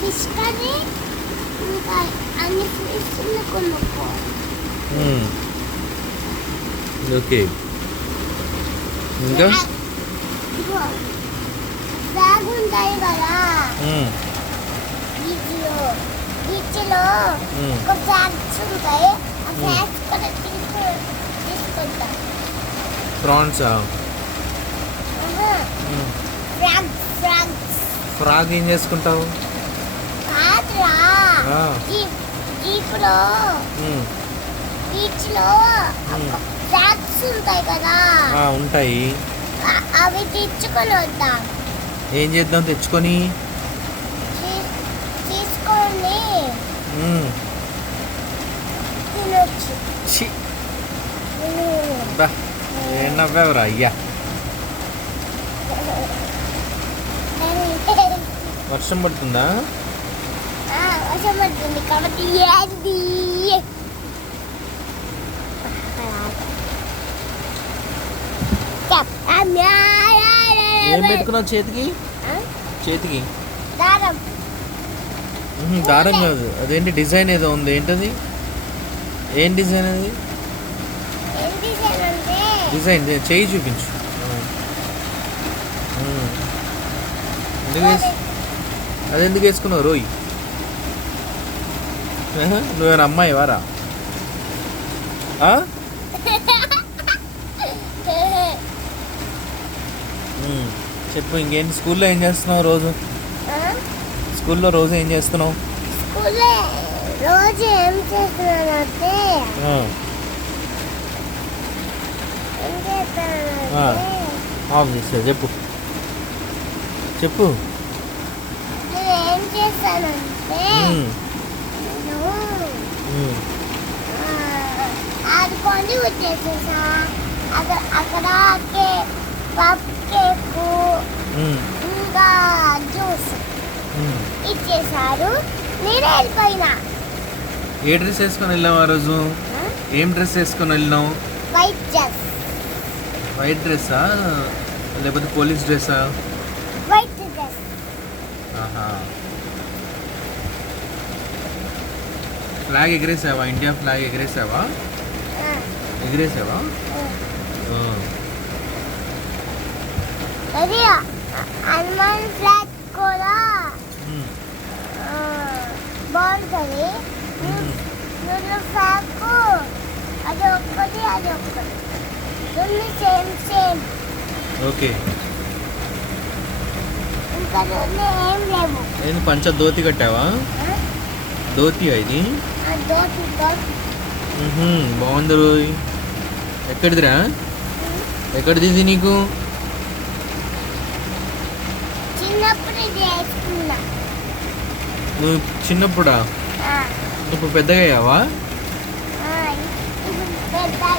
Fish curry ఇంకా అన్ని ఫిష్లు కొనుక్కో. ఓకే ఇంకా బ్యాగ్ ఉంటాయి కదా బీచ్లో ఒక ఫ్లాగ్స్ ఉంటాయి. ఆ ఫ్లాగ్స్ కూడా తీసుకుంటా. ప్రాన్సా? ఫ్రాగ్ ఏం చేసుకుంటావు? జీప్లో బీచ్లో ఫ్లాగ్స్ ఉంటాయి కదా. ఉంటాయి. అవి తెచ్చుకొని వద్దాం. ఏం చేద్దాం తెచ్చుకొని? తీసుకొని తినొచ్చు. ఏం నవ్వేవరా అయ్యా? వర్షం పడుతుందా? వర్షం పడుతుంది కాబట్టి ఏం పెట్టుకున్నావు చేతికి? చేతికి దారం. దారం కాదు, అదేంటి డిజైన్ ఏదో ఉంది, ఏంటది? ఏం డిజైన్ అది? డిజైన్ చేయి చూపించు. అది ఎందుకు వేసుకున్నావు రోయ్? నువ్వేనా అమ్మాయి వారా? చెప్పు ఇంకేంటి? స్కూల్లో ఏం చేస్తున్నావు రోజు? స్కూల్లో రోజు ఏం చేస్తున్నావు? రోజు ఏం చేస్తున్నానంటే ఆఫ్ చేస్తా. చెప్పు చెప్పు. ఏం చేస్తానంటే ఆడుకొని వచ్చేసేసా. అక్కడ పప్ కేక్ ఇంకా జ్యూస్ ఇచ్చేసారు. నేనే వెళ్ళిపోయినా. ఏ డ్రెస్ వేసుకొని వెళ్ళావు ఆ రోజు? ఏం డ్రెస్ వేసుకొని వెళ్ళినావు? White dress. వైట్ డ్రెస్సా లేకపోతే పోలీస్ డ్రెస్సా? White dress. ఫ్లాగ్ ఎగిరేసావా? ఇండియా ఫ్లాగ్ ఎగిరేసావా? ఎగిరేసావా? అది హనుమాన్ ఫ్లాగ్ కూడా బాగుంటుంది. ఫ్లాగ్ అది ఒక్కటి రెండు సేమ్. ఓకే. ఇంకా రెండు ఏం లేవు. ఏంది పంచ ధోతి కట్టావా? ధోతియా ఇది? ధోతి. బాగుంది రోయ్. ఎక్కడిదిరా? ఎక్కడిది ఇది నీకు? చిన్నప్పుడు చేసుకున్నా. నువ్వు చిన్నప్పుడా? ఇప్పుడు పెద్దగా అయ్యావా? పెద్దగా